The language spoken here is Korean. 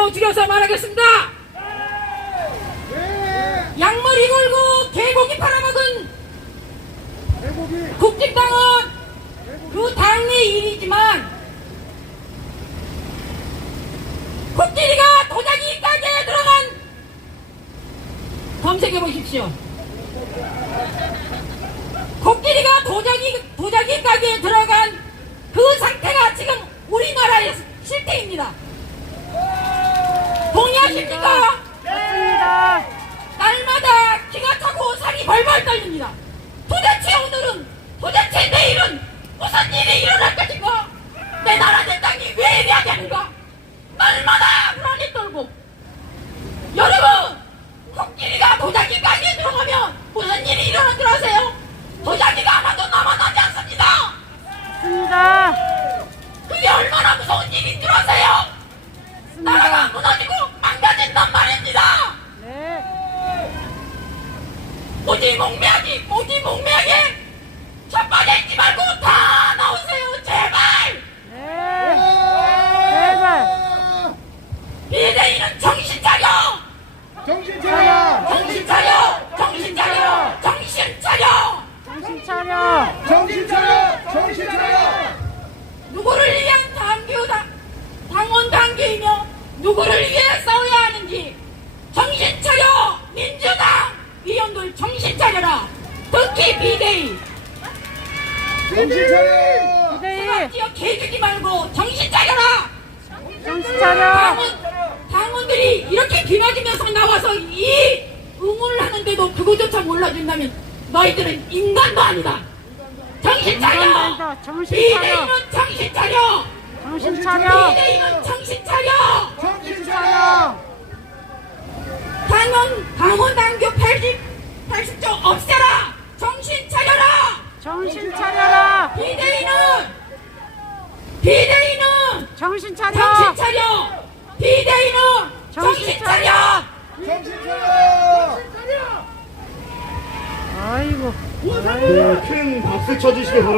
가지로 줄여서 말하겠습니다. 양머리 걸고 개고기 팔아먹은 국집당은 그 당의 일이지만 코끼리가 도자기 가게에 들어간 검색해 보십시오. 코끼리가 도자기 도자기 가게에 들어간 그 상태가 지금 우리나라의 실태입니다. 동의하십니까? 맞습니다. 날마다 기가 차고 살이 벌벌 떨립니다. 도대체 오늘은 도대체 내일은 무슨 일이 일어날 것인가? 내 나라 내 땅이 왜 이래야 되는가? 날마다 불안이 떨고 여러분 코끼리가 도자기 가게에 들어가면 무슨 일이 일어난 줄 아세요? 도자기가 하나도 남아나지 않습니다. 맞습니다. 그게 얼마나 무서운 일인 줄 아세요? 나라가 맞습니다. 무너지고 망가진단 말입니다. 네. 오지 목매하기 오지 목매하게 자빠져 있지 말고 다 나오세요 제발 네. 제발. 비대위는 정신 차려 정신 차려! 정신 차려 정신 차려 정신 차려 정신 차려. 정신 차려! 정신 차려! 누구를 위한 당규다 당원 당규이며 누구를 위해 싸워야 하는지 정신 차려 민주당 위원들 정신 차려라 특히 비대위 정신 차려! 비대위. 지역 개주지 말고 정신 차려라 정신 차려. 당원, 당원들이 이렇게 기나지면서 나와서 이 응원을 하는데도 그거조차 몰라준다면 너희들은 인간도 아니다. 정신 차려! 정신 차려. 비대위는 정신 차려! 정신 차려. 비대위는 정신 차려! 정신! 차려. 당원, 당원 당규 80, 80조 없애라! 정신 차려라! 정신 차려라. 비대위는, 비대위는 정신 차려. 정신 차려! 비대위는 정신 정신 차려! 정신 차려! 아이고. 네, 큰 박수 쳐주시기 바랍니다.